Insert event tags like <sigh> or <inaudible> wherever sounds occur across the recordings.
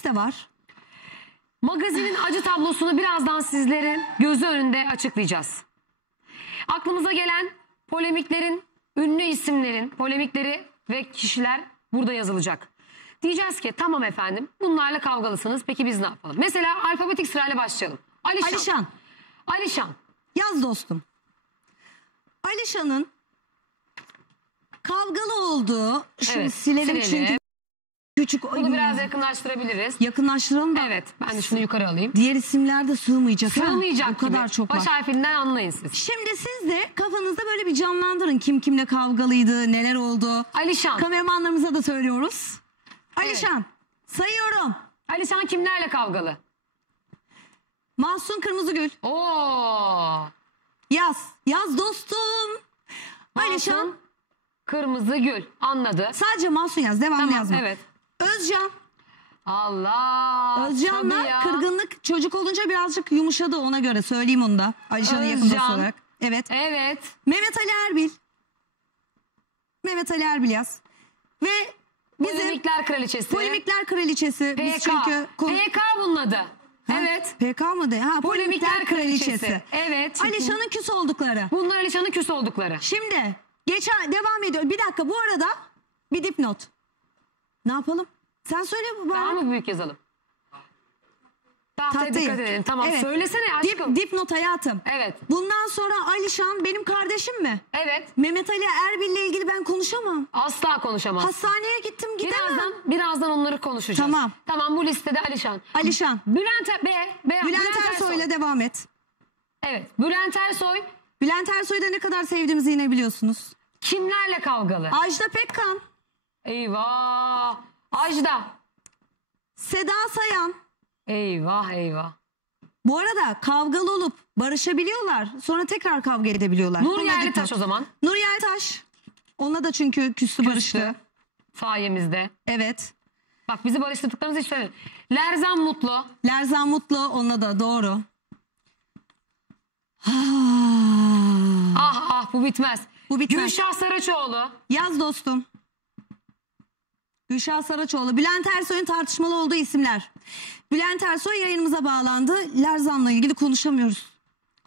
liste var. Magazinin acı tablosunu birazdan sizlerin gözü önünde açıklayacağız. Aklımıza gelen polemiklerin, ünlü isimlerin polemikleri ve kişiler burada yazılacak. Diyeceğiz ki tamam efendim bunlarla kavgalısınız peki biz ne yapalım? Mesela alfabetik sırayla başlayalım. Alişan. Alişan Alişan. yaz dostum. Alişan'ın kavgalı olduğu, şimdi Evet, silelim, silelim. çünkü küçük Bunu biraz yakınlaştırabiliriz. yakınlaştıralım da Evet ben de şunu yukarı alayım. diğer isimler de sığmayacak. ha. Sığmayacak O kadar gibi. çok var. Baş harfinden anlayın siz. Şimdi siz de kafanızda böyle bir canlandırın. Kim kimle kavgalıydı, neler oldu. Alişan. Kameramanlarımıza da söylüyoruz. Alişan sayıyorum. Alişan kimlerle kavgalı? Mahsun Kırmızıgül. Oo. Yaz. Yaz dostum. Alişan. Mahsun, Kırmızı gül. Anladı. Sadece Mahsun yaz. Devamlı Tamam yazma. evet. Özcan. Allah. Özcan'la tabii ya. kırgınlık çocuk olunca birazcık yumuşadı ona göre. Söyleyeyim onu da. Alişan'ın Özcan. olarak. Evet. Evet. Mehmet Ali Erbil. Mehmet Ali Erbil yaz. Ve bizim Polemikler kraliçesi. Polemikler Kraliçesi. Biz PK. çünkü... kon- PK bunun adı. Ha, Evet. PK mı de? Ha, Polemikler. Kraliçesi. Evet. Alişan'ın küs oldukları. Bunlar Alişan'ın küs oldukları. Şimdi geçen devam ediyor. Bir dakika bu arada bir dipnot. Ne yapalım? Sen söyle bu Daha bana. mı büyük yazalım? Tahtaya Tahtayı. dikkat edelim. Tamam Evet. söylesene Dip, aşkım. dipnot hayatım. Evet. Bundan sonra Alişan benim kardeşim mi? Evet. Mehmet Ali Erbil'le ilgili ben konuşamam. Asla konuşamaz. Hastaneye gittim gidemem. Birazdan birazdan onları konuşacağız. Tamam. Tamam bu listede Alişan. Alişan. Bülent Er- B, B Bülent Ersoy'la devam et. Evet. Bülent Ersoy Bülent Ersoy'u da ne kadar sevdiğimizi yine biliyorsunuz. kimlerle kavgalı? Ajda Pekkan, Eyvah. Ajda. Seda Sayan. Eyvah eyvah. Bu arada kavgalı olup barışabiliyorlar. Sonra tekrar kavga edebiliyorlar. Nur Yerlitaş dipnot. o zaman. Nur Yerlitaş. Onunla da çünkü küstü barıştı. Sayemizde. Evet. Bak bizi barıştırdıklarınızı hiç söylemedim. Lerzan Mutlu. Lerzan Mutlu onunla da doğru. Ah ah bu bitmez. Bu bitmez. Gülşah Saraçoğlu. Yaz dostum. Gülşah Saraçoğlu. Bülent Ersoy'un tartışmalı olduğu isimler. Bülent Ersoy yayınımıza bağlandı. Lerzan'la ilgili konuşamıyoruz.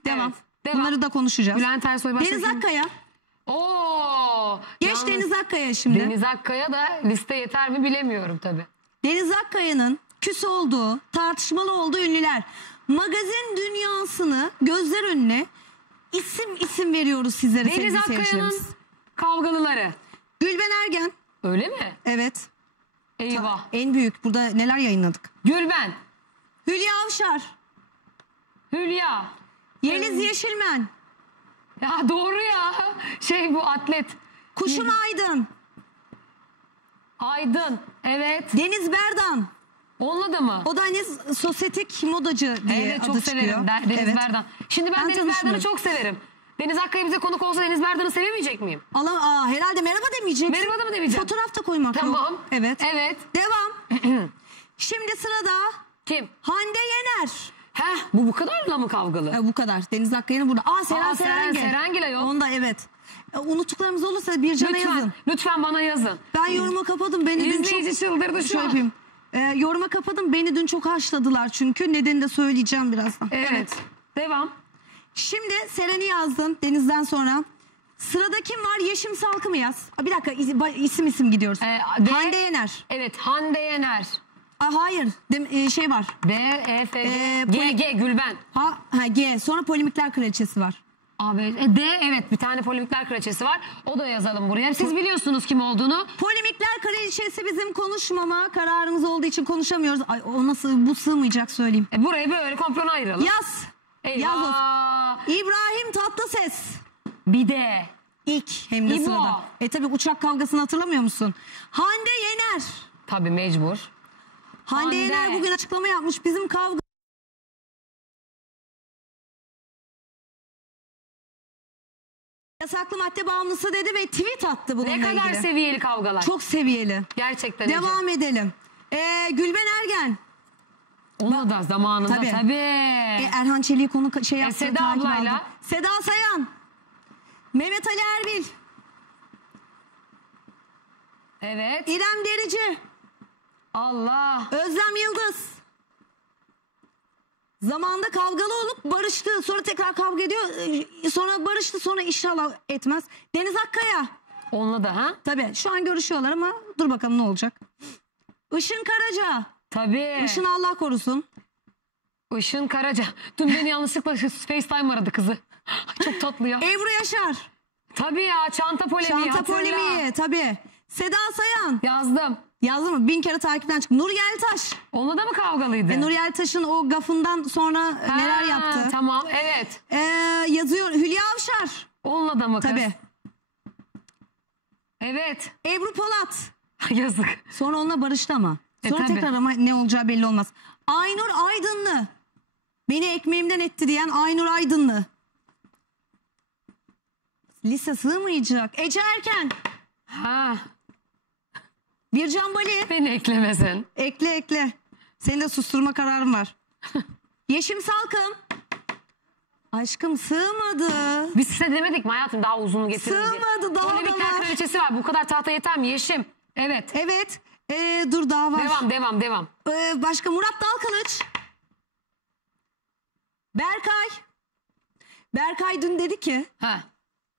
Devam. Evet, devam. Bunları da konuşacağız. Bülent Ersoy başka Deniz kim? Akkaya. Oo. Geç Yalnız Deniz Akkaya şimdi. Deniz, Deniz Akkaya da liste yeter mi bilemiyorum tabii. Akkaya'nın küs olduğu, tartışmalı olduğu ünlüler. Magazin dünyasını gözler önüne isim isim veriyoruz sizlere Deniz Akkaya'nın kavgalıları. Gülben Ergen. Öyle mi? Evet. Eyvah. En büyük. Burada neler yayınladık. Gülben. Hülya Avşar. Hülya. Yeliz Yeşilmen. Ya doğru ya. Şey bu atlet. Kuşum Aydın. Aydın. Evet. Deniz Berdan. Onunla da mı? O da hani sosyetik modacı diye evet adı çok çıkıyor. severim. Der- Deniz evet. Berdan. Şimdi ben, Ben Deniz Berdan'ı tanışmıyorum. çok severim. Deniz Akkaya bize konuk olsa Deniz Berdan'ı sevemeyecek miyim? Allah, aa, herhalde merhaba demeyeceksin. Merhaba da mı demeyeceğim? Fotoğraf da koymak Tamam. yok. Evet. Evet. Devam. <clears throat> Şimdi sırada Kim? Hande Yener. Heh bu bu kadarla mı kavgalı? Ha, bu kadar. Deniz Akkaya'nın burada. Aa Seren Aa, Seren Serengil. Serengil ayol. Onda evet. E, unuttuklarımız olursa bir cana Lütfen, yazın. lütfen bana yazın. Ben yoruma kapadım. Beni dün çok... İzleyici çıldırdı şu Şöyle an. yapayım. E, yoruma kapadım. Beni dün çok haşladılar çünkü. Nedenini de söyleyeceğim birazdan. Evet. Devam. Şimdi Seren'i yazdın Deniz'den sonra. Sırada kim var? Yeşim Salkı mı yaz? Aa, Bir dakika isim isim, isim gidiyoruz. Ee, D- Hande Yener. Evet Hande Yener. Aa, hayır Dem- e, şey var. B, E, F, G, Ee, G, poli- G, Gülben. Ha, ha G. Sonra Polemikler Kraliçesi var. A, B, E, D evet bir tane polemikler kraliçesi var. O da yazalım buraya. Siz biliyorsunuz kim olduğunu. Polemikler Kraliçesi bizim konuşmama kararımız olduğu için konuşamıyoruz. Ay o nasıl bu sığmayacak söyleyeyim. E, burayı böyle komplona ayıralım. Yaz. Eyvah. Yaz olsun. İbrahim Tatlıses. Bir de. İlk hem de İbo. sırada. E tabi uçak kavgasını hatırlamıyor musun? Hande Yener. Tabii mecbur. Hande, Hande. Yener bugün açıklama yapmış. Bizim kavga yasaklı madde bağımlısı dedi ve tweet attı bununla Ne kadar ilgili. seviyeli kavgalar. Çok seviyeli. Gerçekten Ece. Devam edelim. Ee, Gülben Ergen. Onu da zamanında Tabii. tabii. E, Erhan Çelik'i konu ka- şey yaptı. Seda takip ablayla. aldı. Seda Sayan. Mehmet Ali Erbil. evet. İrem Derici. Allah. Özlem Yıldız. Zamanında kavgalı olup barıştı. Sonra tekrar kavga ediyor. Ee, Sonra barıştı. Sonra inşallah etmez. Deniz Akkaya. Onunla da ha? Tabii şu an görüşüyorlar ama dur bakalım ne olacak. Işın Karaca. Tabii. Işın Allah korusun. Işın Karaca. Dün beni yanlışlıkla <laughs> FaceTime aradı kızı. Çok tatlı ya. Ebru Yaşar. Tabii ya çanta polemiği Çanta hatırla. polemiği tabii. Seda Sayan. Yazdım. Yazdı mı? Bin kere takipten çıktı. Nur Yeltaş. Onunla da mı kavgalıydı? E, Nur Yeltaş'ın o gafından sonra Ha, neler yaptı. Tamam evet. Ee, yazıyor. Hülya Avşar. Onunla da mı kız? Tabii. Evet. Ebru Polat. <laughs> Yazık. Sonra onunla barıştı ama. E, Sonra tabii. tekrar ama ne olacağı belli olmaz. Aynur Aydınlı. Beni ekmeğimden etti diyen Aynur Aydınlı. Lise sığmayacak. Ece Erken. Ha, Bircan Bali. beni eklemesin. Ekle ekle. Seni de susturma kararım var. <laughs> Yeşim Salkım. Aşkım sığmadı. Biz size demedik mi hayatım daha uzun getirin diye. Sığmadı, daha da Polemikler var. kraliçesi var. Bu kadar tahta yeter mi Yeşim? Evet. Evet. Ee, dur daha var. Devam devam devam. Ee, başka Murat Dalkılıç. Berkay. Berkay dün dedi ki Ha.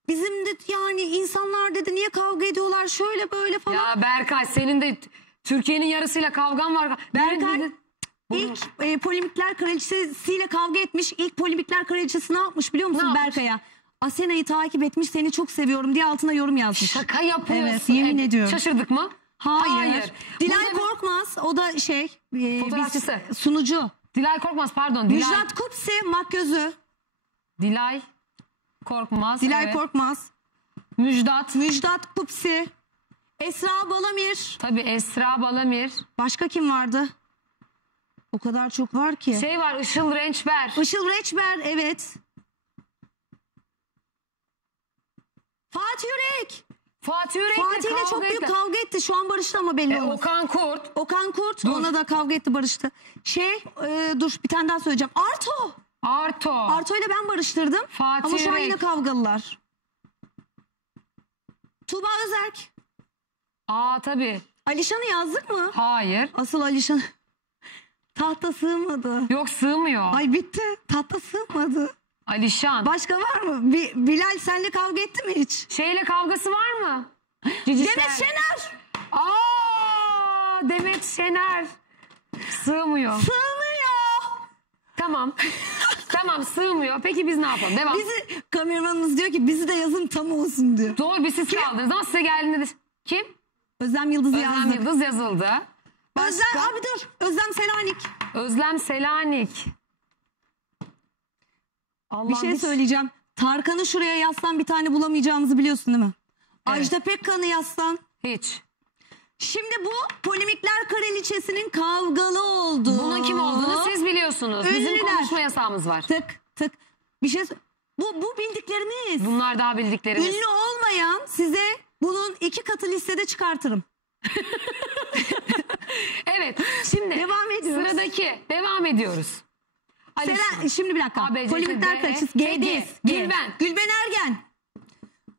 bizim de yani insanlar dedi niye kavga ediyorlar şöyle böyle falan. Ya Berkay senin de Türkiye'nin yarısıyla kavgan var. Berkay ilk e, polemikler kraliçesiyle kavga etmiş. İlk polemikler kraliçesi ne yapmış biliyor musun? Berkay'a? Asena'yı takip etmiş seni çok seviyorum diye altına yorum yazmış. Şaka yapıyorsun. Evet, yemin ediyorum. Şaşırdık mı? Hayır. Dilay Burada Korkmaz o da şey e, Fotoğrafçısı. biz- sunucu. Dilay Korkmaz pardon. Dilay, Müjdat Kupsi makyözü. Dilay Korkmaz. Dilay evet. Korkmaz. Müjdat. Müjdat Kupsi. Esra Balamir. Tabii Esra Balamir. Başka kim vardı? O kadar çok var ki. Şey var Işıl Rençber. Işıl Reçber evet. Fatih Yürek. Fatih Yürek'le Fatih ile kavga çok büyük etti. kavga etti. Şu an barıştı ama belli E, olmaz. Okan Kurt. Okan Kurt ona da kavga etti barıştı. Şey e, dur bir tane daha söyleyeceğim. Arto. Arto. Arto ile ben barıştırdım. Fatih ama şu an Yürek. yine kavgalılar. Tuğba Özerk. Aa tabii. Alişan'ı yazdık mı? Hayır. Asıl Alişan <laughs> tahta sığmadı. Yok sığmıyor. Ay bitti. Tahta sığmadı. Alişan. Başka var mı? Bi- Bilal senle kavga etti mi hiç? Şeyle kavgası var mı? Cici Demet Şen- Şener. Aa Demet Şener. Sığmıyor. Sığmıyor. Tamam. <laughs> tamam sığmıyor. Peki biz ne yapalım? Devam. Bizi kameramanımız diyor ki bizi de yazın tam olsun diyor. Doğru bir siz kaldınız ama size geldiğinde de... Kim? Özlem Yıldız'ı Özlem yazdık. Yıldız yazıldı. Başka? Özlem abi dur. Özlem Selanik. Özlem Selanik. Allah Bir şey söyleyeceğim. Tarkan'ı şuraya yazsan bir tane bulamayacağımızı biliyorsun değil mi? Evet. Ajda Pekkan'ı yazsan. Hiç. Şimdi bu polemikler kraliçesinin kavgalı olduğu. Bunun kim olduğunu siz biliyorsunuz. Bizim Ünlüler. konuşma yasağımız var. Tık tık. Bir şey sö- bu bu bildiklerimiz. Bunlar daha bildiklerimiz. Ünlü olmayan size bunun iki katı listede çıkartırım. <laughs> Evet. Şimdi Devam ediyoruz. Sıradaki. Devam ediyoruz. Seren, şimdi bir dakika. E. G, G'deyiz. G. G. Gülben. Gülben Ergen.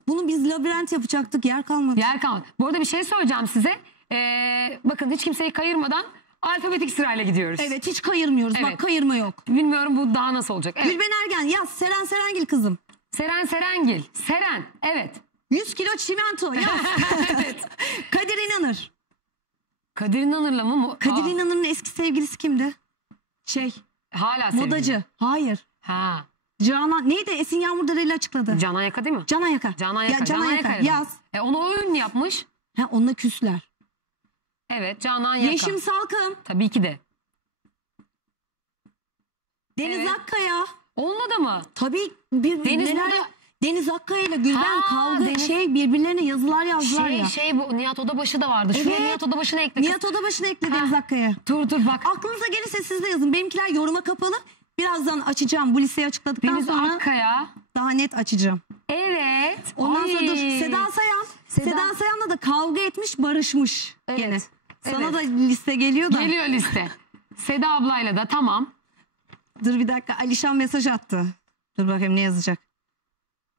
Bunu biz labirent yapacaktık. Yer kalmadı. Yer kalmadı. Bu arada bir şey söyleyeceğim size. Ee, bakın hiç kimseyi kayırmadan alfabetik sırayla gidiyoruz. Evet hiç kayırmıyoruz. Evet. Bak kayırma yok. Bilmiyorum bu daha nasıl olacak. Evet. Gülben Ergen yaz. Seren Serengil kızım. Seren Serengil. Seren. Evet. 100 kilo çimento yaz. <laughs> evet. Kadir İnanır. Kadir İnanır'la mı? Kadir Aa, İnanır'ın eski sevgilisi kimdi? Şey Hala sevgili. modacı. Hayır. Ha. Canan neydi? Esin Yağmur Dareli açıkladı. Canan Yaka değil mi? Canan Yaka. Canan Yaka. Ya, Canan, Yaka. Yaka'ydı. Yaz. E, onu o ünlü yapmış. Ha, onunla küsler. Evet Canan Yaka. Yeşim Salkım. Tabii ki de. Deniz Evet. Akkaya. Onunla da mı? Tabii bir Deniz neler- burada- Deniz Akkaya ile Gülben Ha, kavga Deniz- şey birbirlerine yazılar yazdılar Şey ya. şey bu Nihat Odabaşı da vardı. Şuraya Evet. Nihat Odabaşı'nı ekle. kız. Nihat Odabaşı'nı ekle. Deniz Akkaya. Dur dur bak. Aklınıza gelirse siz de yazın. Benimkiler yoruma kapalı. Birazdan açacağım. Bu listeyi açıkladıktan Deniz sonra Akkaya. daha net açacağım. Evet. Ondan Ay. sonra dur Seda Sayan. Seda- Seda, Sayan'la da kavga etmiş barışmış Evet. gene. Sana Evet. da liste geliyor da. Geliyor liste. Seda ablayla da tamam. Dur bir dakika Alişan mesaj attı. Dur bakayım ne yazacak.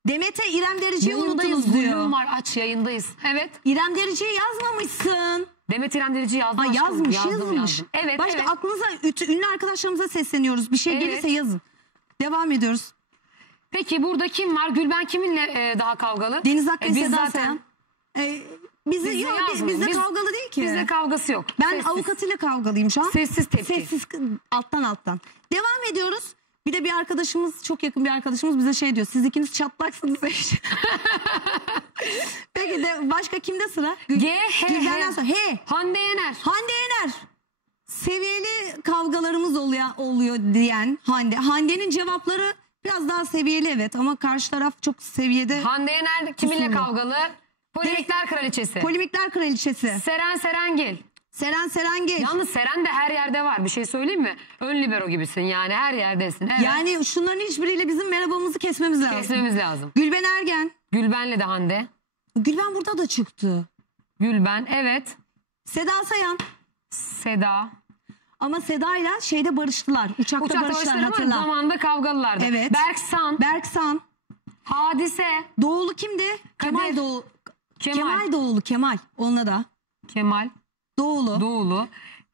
Demet'e İrem Derici'yi Yayındayız. unuttunuz diyor. Buyurun var aç yayındayız. Evet. İrem Derici'yi yazmamışsın. Demet İrem Derici yazdı Ha, aşkım. yazmış Yazdım, yazmış. yazdım. Evet Başka evet. aklınıza ünlü arkadaşlarımıza sesleniyoruz. Bir şey Evet. gelirse yazın. Devam ediyoruz. Peki burada kim var? Gülben kiminle e, daha kavgalı? Deniz Akkaya, E, biz Seda zaten- Sayan. Ee, bizi, yok, yazmıyor. bizde Biz- kavgalı değil ki. Bizde kavgası yok. ben Sessiz. avukatıyla kavgalıyım şu an. Sessiz tepki. Sessiz alttan alttan. Devam ediyoruz. Bir de bir arkadaşımız çok yakın bir arkadaşımız bize şey diyor. Siz ikiniz çatlaksınız. <laughs> Peki de başka kimde sıra? Gül, G, H, Gülben'den H. sonra. He. Hande Yener. Hande Yener. Seviyeli kavgalarımız oluyor, oluyor diyen Hande. Hande'nin cevapları biraz daha seviyeli evet ama karşı taraf çok seviyede. Hande Yener kiminle Usulü. kavgalı? Polemikler kraliçesi. Polemikler kraliçesi. Seren Serengil. Seren Serengil. Yalnız Seren de her yerde var. Bir şey söyleyeyim mi? Ön libero gibisin yani her yerdesin. Evet. Yani şunların hiçbiriyle bizim merhabamızı kesmemiz lazım. Kesmemiz lazım. Gülben Ergen. Gülben'le de Hande. Gülben burada da çıktı. Gülben evet. Seda Sayan. Seda. Ama Seda'yla şeyde barıştılar. Uçakta, Uçakta barıştılar hatırla. Zamanında kavgalılardı. Evet. Berksan. Berksan. Hadise. Doğulu kimdi? Kemal Doğulu. Kemal. Kemal Doğulu. Kemal. Onunla da. Kemal. Doğulu. Doğulu.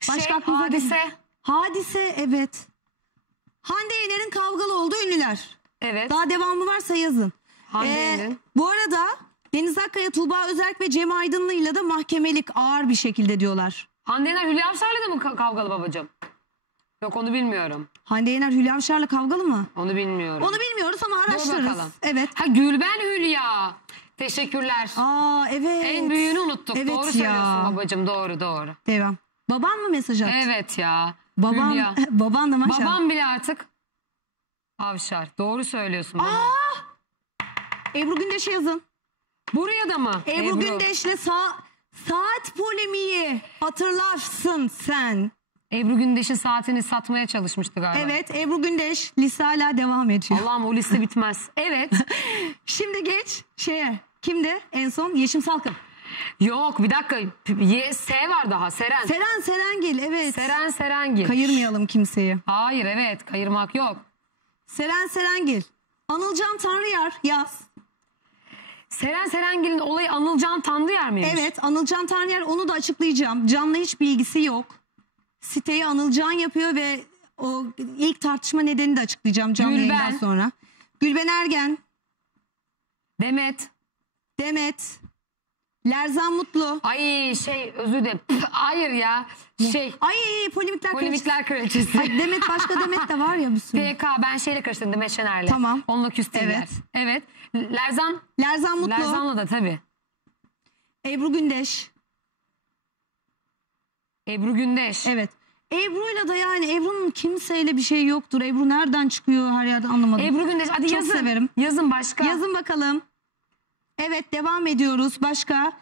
Başka şey, aklınıza Hadise. Hadise evet. Hande Yener'in kavgalı olduğu ünlüler. Evet. Daha devamı varsa yazın. Hande Ee, Yener'in. bu arada Deniz Akkaya, Tuğba Özerk ve Cem Aydınlı'yla da mahkemelik ağır bir şekilde diyorlar. Hande Yener Hülya Avşar'la da mı ka- kavgalı babacığım? Yok onu bilmiyorum. Hande Yener Hülya Avşar'la kavgalı mı? Onu bilmiyorum. Onu bilmiyoruz ama araştırırız. Evet. Ha Gülben Hülya. Teşekkürler. Aa evet. En büyüğünü unuttuk. Evet doğru ya. söylüyorsun babacığım. Doğru doğru. Devam. Baban mı mesaj attı? Evet ya. Baban, Hülya. <laughs> baban da maşallah. Babam bile artık Avşar. Doğru söylüyorsun. baba. Ebru Gündeş'e yazın. Buraya da mı? Ebru, Gündeş'le sa saat polemiği hatırlarsın sen. Ebru Gündeş'in saatini satmaya çalışmıştı galiba. Evet Ebru Gündeş lise hala devam ediyor. Allah'ım o liste bitmez. <laughs> Evet. Şimdi geç şeye. Kimdi en son? Yeşim Salkım. Yok bir dakika. Y, S var daha. Seren. Seren Serengil evet. Seren Serengil. Kayırmayalım kimseyi. Hayır evet kayırmak yok. Seren Serengil. Anılcan Tanrıyar yaz. Seren Serengil'in olayı Anılcan Tanrıyer miymiş? Evet Anılcan Tanrıyar onu da açıklayacağım. Can'la hiç bilgisi yok. Siteyi Anılcan yapıyor ve o ilk tartışma nedenini de açıklayacağım canlı Gülben. yayından sonra. Gülben Ergen, Demet. Demet, Lerzan Mutlu. Ay şey özür dilerim. Hayır ya. Şey Ay polemikler polemikler kraliçesi. Ay, Demet başka Demet de var ya bir sürü. PK ben şeyle karıştırdım Demet Şener'le. Tamam. Onunla küstüler. Evet. Evet. Lerzan. Lerzan Mutlu, Lerzan'la da tabii. Ebru Gündeş. Ebru Gündeş. Evet. Ebru'yla da yani Ebru'nun kimseyle bir şey yoktur. Ebru nereden çıkıyor her yerde anlamadım. Ebru Gündeş. Hadi Çok yazın. severim. Yazın başka. Yazın bakalım. Evet devam ediyoruz. Başka?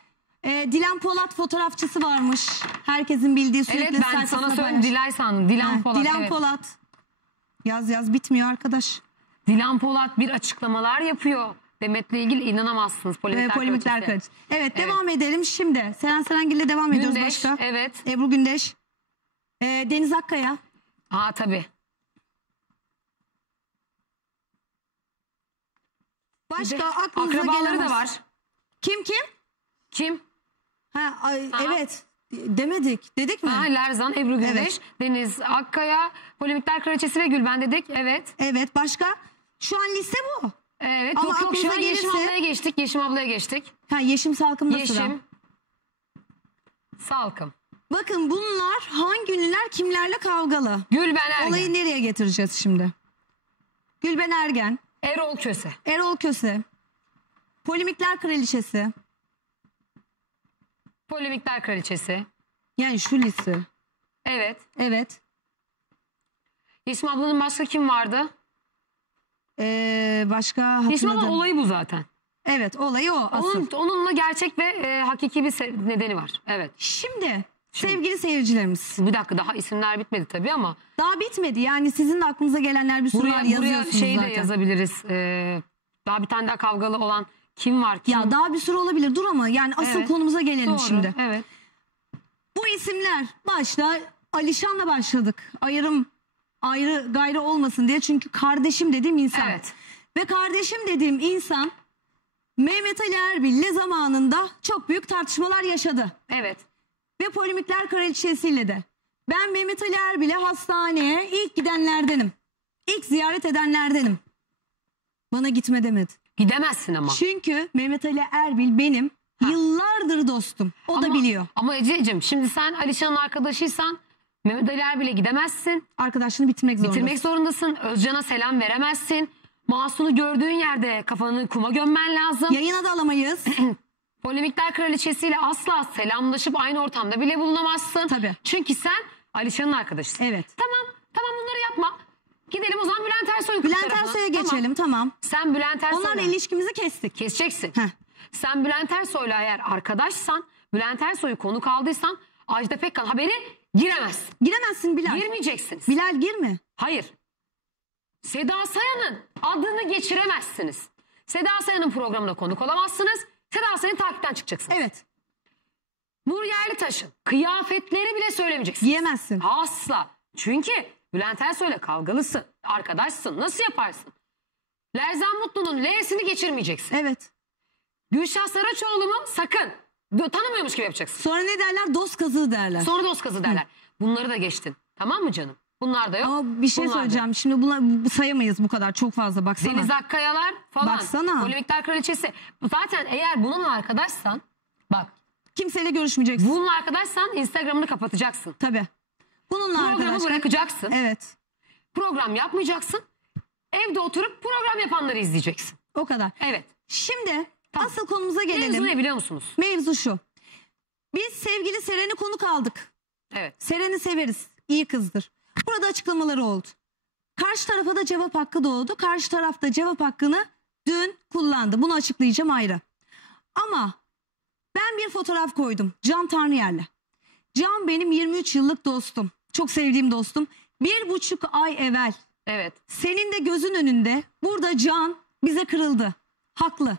Ee, Dilan Polat fotoğrafçısı varmış. Herkesin bildiği sürekli Evet ben sayfasına sana söyleyeyim paylaş- Dilay sandım. Dilan Ha, Polat. Dilan evet. Polat. Yaz yaz bitmiyor arkadaş. Dilan Polat bir açıklamalar yapıyor. Demet'le ilgili inanamazsınız. Ee, Polemikler, polemikler kraliçesi. karıştı. Evet, devam edelim şimdi. Seren Serengil'le devam ediyoruz Gündeş. başka. Evet. Ebru Gündeş. Ee, Deniz Akkaya. Ha tabii. Başka aklınıza Akrabaları gelen da var. Kim kim? Kim? Ha, ay, Aha. evet. Demedik. Dedik mi? Ha, Lerzan, Ebru Gündeş, Evet. Deniz Akkaya, Polemikler Kraliçesi ve Gülben dedik. Evet. Evet başka? Şu an liste bu. Evet. Ama yok yok şu aklınıza an Yeşim gelirse- ablaya geçtik. Yeşim ablaya geçtik. Ha Yeşim Salkım'da sıra. Yeşim. Salkım. Bakın bunlar hangi ünlüler kimlerle kavgalı? Gülben Ergen. Olayı nereye getireceğiz şimdi? Gülben Ergen, Erol Köse. Erol Köse, Polemikler Kraliçesi. Polemikler Kraliçesi. Yani şu liste. Evet. Evet. Yeşim ablanın başka kim vardı? Ee, başka Yeşim hatırladım. olayı bu zaten. Evet olayı o asıl. Onun, onunla gerçek ve e, hakiki bir se- nedeni var. Evet. Şimdi sevgili seyircilerimiz Bir dakika daha isimler bitmedi tabii ama daha bitmedi. Yani sizin de aklınıza gelenler bir sürü buraya, var buraya yazıyorsunuz şey de yazabiliriz. E, daha bir tane daha kavgalı olan kim var? Kim? Ya daha bir sürü olabilir. Dur ama yani asıl Evet. konumuza gelelim Doğru, şimdi. Evet. Bu isimler başta Alişan'la başladık. Ayrım ayrı gayrı olmasın diye. Çünkü kardeşim dediğim insan. Evet. Ve kardeşim dediğim insan Mehmet Ali Erbil'le zamanında çok büyük tartışmalar yaşadı. Evet. ve polemikler kraliçesiyle de. Ben Mehmet Ali Erbil'e hastaneye ilk gidenlerdenim. İlk ziyaret edenlerdenim. Bana gitme demedi. Gidemezsin ama. Çünkü Mehmet Ali Erbil benim yıllardır dostum. O da Ama- biliyor. Ama Ece'cim şimdi sen Alişan'ın arkadaşıysan Mehmet Ali Erbil'e gidemezsin. Arkadaşını bitirmek zorunda. Bitirmek zorundasın. Özcan'a selam veremezsin. Masum'u gördüğün yerde kafanı kuma gömmen lazım. Yayına da alamayız. <clears throat> Polemikler kraliçesiyle asla selamlaşıp aynı ortamda bile bulunamazsın. Tabii. Çünkü sen Alişan'ın arkadaşısın. Evet. Tamam tamam bunları yapma. Gidelim o zaman Bülent Ersoy'un Bülent. Ersoy'a Tamam. geçelim tamam. Sen Bülent Ersoy'la Onlarla ilişkimizi kestik. keseceksin. Heh. Sen Bülent Ersoy'la eğer arkadaşsan, Bülent Ersoy'u konuk aldıysan Ajda Pekkan haberi giremezsin. Giremezsin Bilal. Girmeyeceksiniz. Bilal girme. Hayır. Seda Sayan'ın adını geçiremezsiniz. Seda Sayan'ın programına konuk olamazsınız. Seda Sayan'ı takipten çıkacaksınız. Evet. Nur Yerlitaş'ın kıyafetleri bile söylemeyeceksiniz. Giyemezsin. Asla. Çünkü Bülent Ersoy'la kavgalısın. Arkadaşsın. Nasıl yaparsın? Lerzan Mutlu'nun L'sini geçirmeyeceksin. Evet. Gülşah Saraçoğlu mu? Sakın. Tanımıyormuş gibi yapacaksın. Sonra ne derler? Dost kazığı derler. Sonra dost kazı derler. Bunları da geçtin. Tamam mı canım? Bunlar da yok. Ama bir şey Bunlar da yok. söyleyeceğim. Şimdi bunlar bu- sayamayız bu kadar. Çok fazla baksana. Deniz Akkayalar falan. Baksana. Polemikler kraliçesi. Zaten eğer bununla arkadaşsan bak Kimseyle görüşmeyeceksin. bununla arkadaşsan Instagram'ını kapatacaksın. Tabii. Bununla Programı arkadaş. bırakacaksın. Evet. Program yapmayacaksın. Evde oturup program yapanları izleyeceksin. O kadar. Evet. Şimdi Tamam. asıl konumuza gelelim. Mevzu ne biliyor musunuz? Mevzu şu. Biz sevgili Seren'i konuk aldık. Evet. Seren'i severiz. İyi kızdır. Burada açıklamaları oldu. Karşı tarafa da cevap hakkı doğdu. Karşı taraf da cevap hakkını dün kullandı. Bunu açıklayacağım ayrı. Ama ben bir fotoğraf koydum. Can Tanrıyer'le. Can benim 23 yıllık dostum. Çok sevdiğim dostum. Bir buçuk ay evvel Evet. senin de gözün önünde burada Can bize kırıldı. Haklı.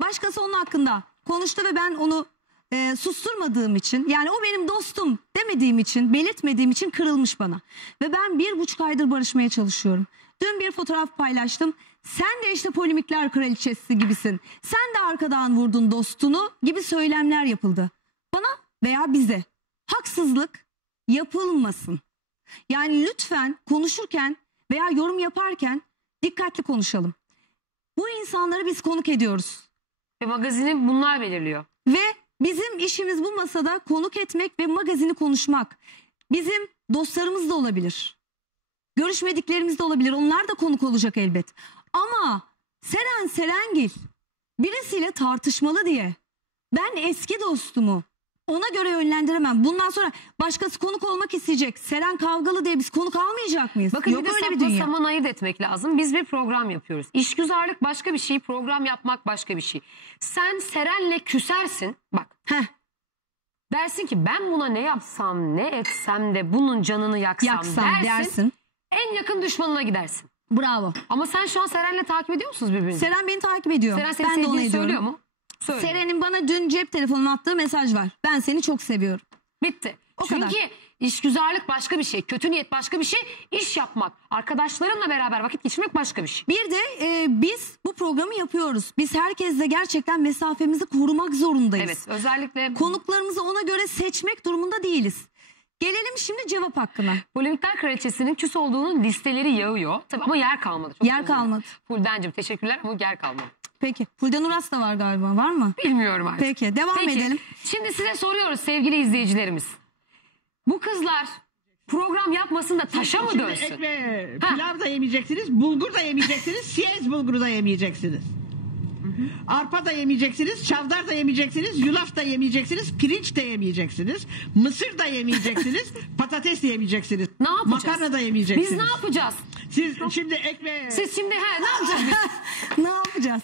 Başkası onun hakkında konuştu ve ben onu e, susturmadığım için yani o benim dostum demediğim için belirtmediğim için kırılmış bana. Ve ben bir buçuk aydır barışmaya çalışıyorum. Dün bir fotoğraf paylaştım. Sen de işte polemikler kraliçesi gibisin. Sen de arkadan vurdun dostunu gibi söylemler yapıldı. Bana veya bize haksızlık yapılmasın. Yani lütfen konuşurken veya yorum yaparken dikkatli konuşalım. Bu insanları biz konuk ediyoruz. Ve magazini bunlar belirliyor. Ve bizim işimiz bu masada konuk etmek ve magazini konuşmak. Bizim dostlarımız da olabilir. Görüşmediklerimiz de olabilir. Onlar da konuk olacak elbet. Ama Seren Serengil birisiyle tartışmalı diye ben eski dostumu ona göre yönlendiremem. Bundan sonra başkası konuk olmak isteyecek. Seren kavgalı diye biz konuk almayacak mıyız? Bakın Yok bir de öyle bir dünya. saman ayırt etmek lazım. Biz bir program yapıyoruz. İşgüzarlık başka bir şey, program yapmak başka bir şey. Sen Seren'le küsersin. Bak Heh, dersin ki ben buna ne yapsam ne etsem de bunun canını yaksam, yaksam dersin. dersin. En yakın düşmanına gidersin. Bravo. Ama sen şu an Seren'le takip ediyor musunuz birbirinizi? Seren beni takip ediyor. Seren seni ben de onu sevdiğini ediyorum. söylüyor mu? Seren'in bana dün cep telefonuma attığı mesaj var. Ben seni çok seviyorum. Bitti. O Çünkü kadar. işgüzarlık başka bir şey, kötü niyet başka bir şey, iş yapmak, arkadaşlarınla beraber vakit geçirmek başka bir şey. Bir de e, biz bu programı yapıyoruz. Biz herkesle gerçekten mesafemizi korumak zorundayız. Evet, özellikle Konuklarımızı ona göre seçmek durumunda değiliz. Gelelim şimdi cevap hakkına. Polemikler Kraliçesi'nin küs olduğunun listeleri yağıyor. Tabii ama yer kalmadı. Çok Yer kalmadı. Fulden'cim teşekkürler ama yer kalmadı. Peki. Fulden Uras da var galiba. Var mı? Bilmiyorum artık. Peki. Devam Peki, edelim. Şimdi size soruyoruz sevgili izleyicilerimiz. Bu kızlar program yapmasın da taşa mı Şimdi dönsün? ekmeği, Ha. pilav da yemeyeceksiniz, bulgur da yemeyeceksiniz, <laughs> siyez bulguru da yemeyeceksiniz. Arpa da yemeyeceksiniz, çavdar da yemeyeceksiniz, yulaf da yemeyeceksiniz, pirinç de yemeyeceksiniz, mısır da yemeyeceksiniz, <laughs> patates de yemeyeceksiniz. Ne yapacağız? Makarna da yemeyeceksiniz. Biz ne yapacağız? Siz şimdi ekmeği... Siz şimdi he, ne yapacağız biz? <laughs> ne yapacağız?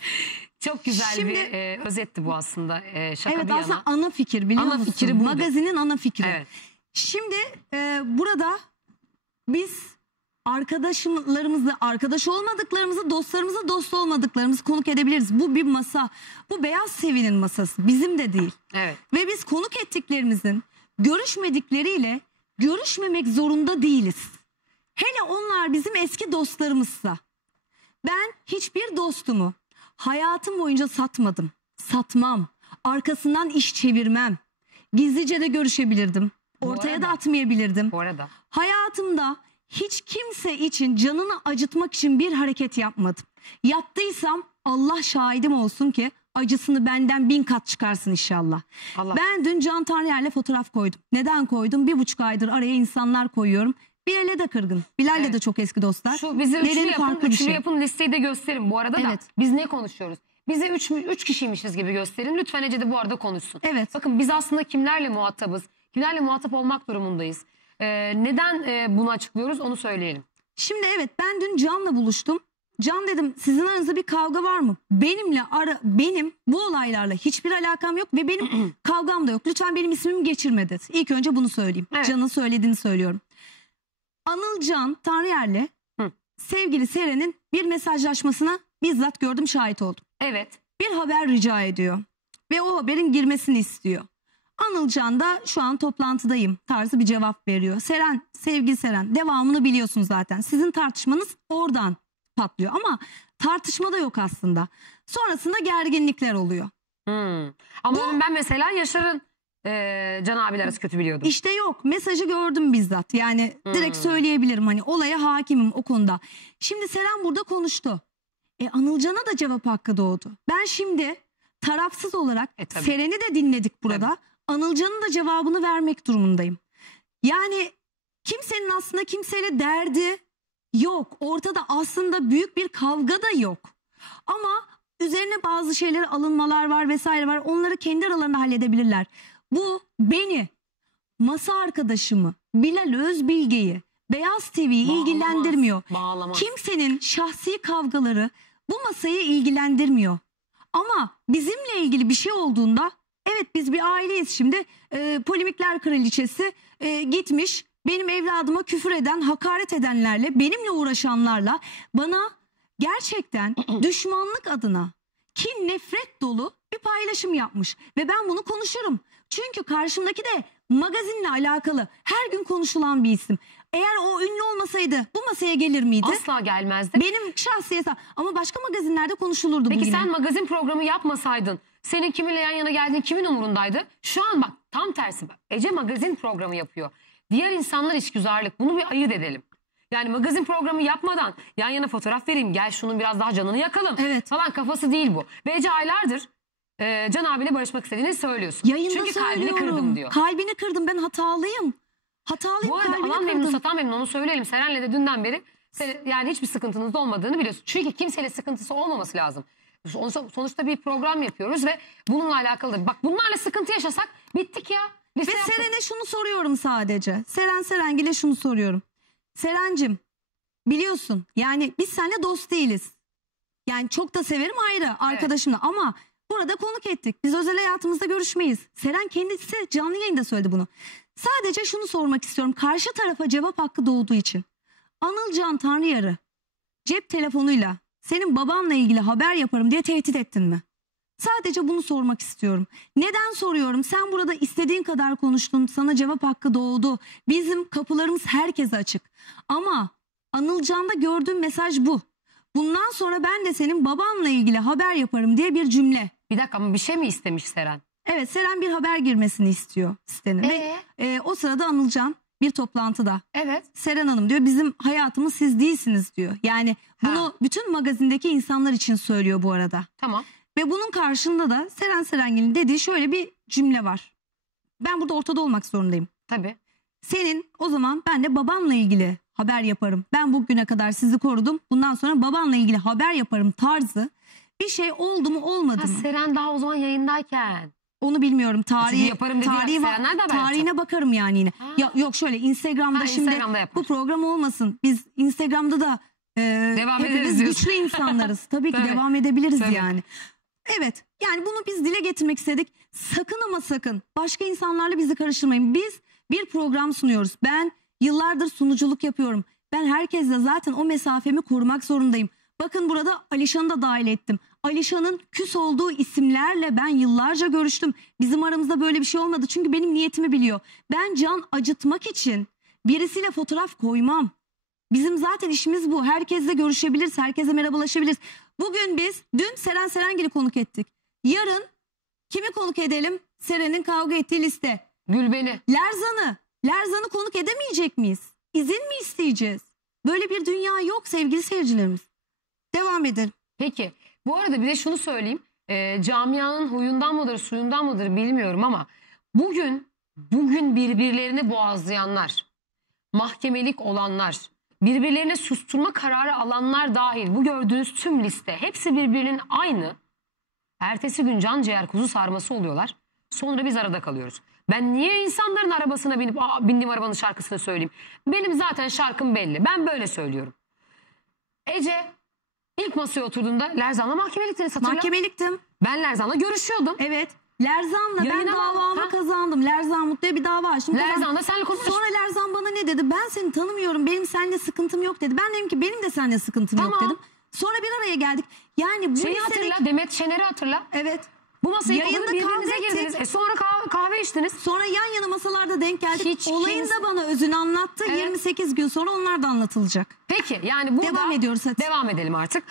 Çok güzel Şimdi- bir e, özetti bu aslında e, şaka evet bir yana. aslında ana fikir biliyor Ana musun? fikri buydu. Magazinin ana fikri. Evet. Şimdi e, burada biz arkadaşlarımızı, arkadaş olmadıklarımızı, dostlarımızı, dost olmadıklarımızı konuk edebiliriz. Bu bir masa. Bu Beyaz Sevi'nin masası. Bizim de değil. Evet. Ve biz konuk ettiklerimizin görüşmedikleriyle görüşmemek zorunda değiliz. Hele onlar bizim eski dostlarımızsa. Ben hiçbir dostumu hayatım boyunca satmadım. Satmam. Arkasından iş çevirmem. Gizlice de görüşebilirdim. Ortaya da arada- atmayabilirdim. Bu arada. Hayatımda hiç kimse için canını acıtmak için bir hareket yapmadım. Yaptıysam Allah şahidim olsun ki acısını benden bin kat çıkarsın inşallah. Allah. Ben dün Can Tanrıyer'le fotoğraf koydum. Neden koydum? Bir buçuk aydır araya insanlar koyuyorum. Bilal'e de kırgın. Bilal'le Evet. de çok eski dostlar. Şu bizi üçlü Nedeni yapın, farklı üçlü şey. yapın listeyi de gösterin bu arada da. Evet. Biz ne konuşuyoruz? Bizi üç, üç kişiymişiz gibi gösterin. Lütfen Ece de bu arada konuşsun. Evet. Bakın biz aslında kimlerle muhatabız? Kimlerle muhatap olmak durumundayız? Ee, neden e, bunu açıklıyoruz onu söyleyelim. Şimdi evet ben dün Can'la buluştum. Can dedim sizin aranızda bir kavga var mı? Benimle ara benim bu olaylarla hiçbir alakam yok ve benim <clears throat> kavgam da yok. Lütfen benim ismimi geçirme dedi. İlk önce bunu söyleyeyim. Evet. Can'ın söylediğini söylüyorum. Anıl Can Tanrıyer'le sevgili Seren'in bir mesajlaşmasına bizzat gördüm şahit oldum. Evet. Bir haber rica ediyor ve o haberin girmesini istiyor. Anılcan da şu an toplantıdayım tarzı bir cevap veriyor. Seren, sevgili Seren devamını biliyorsun zaten. Sizin tartışmanız oradan patlıyor ama tartışma da yok aslında. Sonrasında gerginlikler oluyor. Hmm. Ama ben mesela Yaşar'ın e, Can abiler arası kötü biliyordum. İşte yok mesajı gördüm bizzat yani direkt Hmm. söyleyebilirim hani olaya hakimim o konuda. Şimdi Seren burada konuştu. E Anılcan'a da cevap hakkı doğdu. Ben şimdi tarafsız olarak E, tabii. Seren'i de dinledik burada. Anılcan'ın da cevabını vermek durumundayım. Yani kimsenin aslında kimseyle derdi yok. Ortada aslında büyük bir kavga da yok. Ama üzerine bazı şeyler alınmalar var vesaire var. Onları kendi aralarında halledebilirler. Bu beni, masa arkadaşımı, Bilal Özbilge'yi, Beyaz TV'yi Bağlamaz, ilgilendirmiyor. Bağlamaz. Kimsenin şahsi kavgaları bu masayı ilgilendirmiyor. Ama bizimle ilgili bir şey olduğunda evet biz bir aileyiz şimdi. Ee, polemikler kraliçesi e, gitmiş benim evladıma küfür eden, hakaret edenlerle, benimle uğraşanlarla bana gerçekten <clears throat> düşmanlık adına kin, nefret dolu bir paylaşım yapmış. Ve ben bunu konuşurum. Çünkü karşımdaki de magazinle alakalı her gün konuşulan bir isim. Eğer o ünlü olmasaydı bu masaya gelir miydi? Asla gelmezdi. Benim şahsi hesap ama başka magazinlerde konuşulurdu bu Peki yine. sen magazin programı yapmasaydın senin kiminle yan yana geldiğin kimin umurundaydı? Şu an bak tam tersi. Ece magazin programı yapıyor. Diğer insanlar işgüzarlık. Bunu bir ayırt edelim. Yani magazin programı yapmadan yan yana fotoğraf vereyim gel şunun biraz daha canını yakalım Evet. falan kafası değil bu. Ve Ece aylardır e, Can abiyle barışmak istediğini söylüyorsun. Yayında Çünkü kalbini kırdım diyor. Kalbini kırdım ben hatalıyım. Hatalıyım Bu arada kalbini alan memnun kırdım. satan memnun onu söyleyelim. Seren'le de dünden beri yani hiçbir sıkıntınız olmadığını biliyorsun. Çünkü kimseyle sıkıntısı olmaması lazım. Sonuçta, bir program yapıyoruz ve bununla alakalı. Bak bunlarla sıkıntı yaşasak bittik ya. Liste Ve. Seren'e şunu soruyorum sadece. Seren Serengil'e şunu soruyorum. Serencim biliyorsun yani biz seninle dost değiliz. Yani çok da severim ayrı arkadaşımla ama burada konuk ettik. Biz özel hayatımızda görüşmeyiz. Seren kendisi canlı yayında söyledi bunu. Sadece şunu sormak istiyorum. Karşı tarafa cevap hakkı doğduğu için. Anılcan Tanrıyarı cep telefonuyla senin babanla ilgili haber yaparım diye tehdit ettin mi? Sadece bunu sormak istiyorum. Neden soruyorum? Sen burada istediğin kadar konuştun. Sana cevap hakkı doğdu. Bizim kapılarımız herkese açık. Ama Anılcan'da gördüğüm mesaj bu. Bundan sonra ben de senin babanla ilgili haber yaparım diye bir cümle. Bir dakika ama bir şey mi istemiş Seren? Evet Seren bir haber girmesini istiyor sitenin. Ve Ee? e, o sırada Anılcan bir toplantıda. Evet. Seren Hanım diyor bizim hayatımız siz değilsiniz diyor. Yani bunu Ha. bütün magazindeki insanlar için söylüyor bu arada. Tamam. Ve bunun karşında da Seren Serengil'in dediği şöyle bir cümle var. Ben burada ortada olmak zorundayım. Tabii. Senin o zaman ben de babanla ilgili haber yaparım. Ben bugüne kadar sizi korudum. Bundan sonra babanla ilgili haber yaparım tarzı bir şey oldu mu olmadı Ha, mı? Seren daha o zaman yayındayken. Onu bilmiyorum. Tarihi, yaparım dedi ya, tarihi haber tarihine bakarım yani yine. Ya, yok şöyle Instagram'da Ha, şimdi Instagram'da yapar. bu program olmasın. Biz Instagram'da da e, Devam ederiz hepimiz diyorsun. güçlü insanlarız. <laughs> Tabii ki Tabii. devam edebiliriz Tabii. yani. Evet yani bunu biz dile getirmek istedik. Sakın ama sakın başka insanlarla bizi karıştırmayın. Biz bir program sunuyoruz. Ben yıllardır sunuculuk yapıyorum. Ben herkesle zaten o mesafemi korumak zorundayım. Bakın burada Alişan'ı da dahil ettim. Alişan'ın küs olduğu isimlerle ben yıllarca görüştüm. Bizim aramızda böyle bir şey olmadı. Çünkü benim niyetimi biliyor. Ben can acıtmak için birisiyle fotoğraf koymam. Bizim zaten işimiz bu. Herkesle görüşebiliriz. Herkese merhabalaşabiliriz. Bugün biz dün Seren Serengil'i konuk ettik. Yarın kimi konuk edelim? Seren'in kavga ettiği liste. Gülben'i. Lerzan'ı, Lerzan'ı konuk edemeyecek miyiz? İzin mi isteyeceğiz? Böyle bir dünya yok sevgili seyircilerimiz. Devam edelim. Peki bu arada bir de şunu söyleyeyim. Ee, camianın huyundan mıdır suyundan mıdır bilmiyorum ama bugün bugün birbirlerini boğazlayanlar, mahkemelik olanlar, birbirlerine susturma kararı alanlar dahil bu gördüğünüz tüm liste hepsi birbirinin aynı. Ertesi gün can ciğer kuzu sarması oluyorlar. Sonra biz arada kalıyoruz. Ben niye insanların arabasına binip Aa, bindiğim arabanın şarkısını söyleyeyim? Benim zaten şarkım belli. Ben böyle söylüyorum. Ece ilk masaya oturduğunda Lerzan'la mahkemeliktiniz hatırla. Mahkemeliktim. Ben Lerzan'la görüşüyordum. Evet. Lerzan'la ben Yayına bak, davamı ha? kazandım. Lerzan Mutlu'ya bir dava açtım. kazandım. Lerzan da seninle konuş. Sonra Lerzan bana ne dedi? Ben seni tanımıyorum. Benim seninle sıkıntım yok dedi. Ben dedim ki benim de seninle sıkıntım yok Tamam. dedim. Sonra bir araya geldik. Yani bu Şeyi hatırla Demet Şener'i hatırla. Evet. Bu masayı Yayında birbirinize kavga girdiniz. E sonra kahve, kahve içtiniz. Sonra yan yana masalarda denk geldik. Hiç Olayın kimse- da bana özünü anlattı. Evet. 28 gün sonra onlar da anlatılacak. Peki yani burada Devam ediyoruz hadi. Devam edelim artık.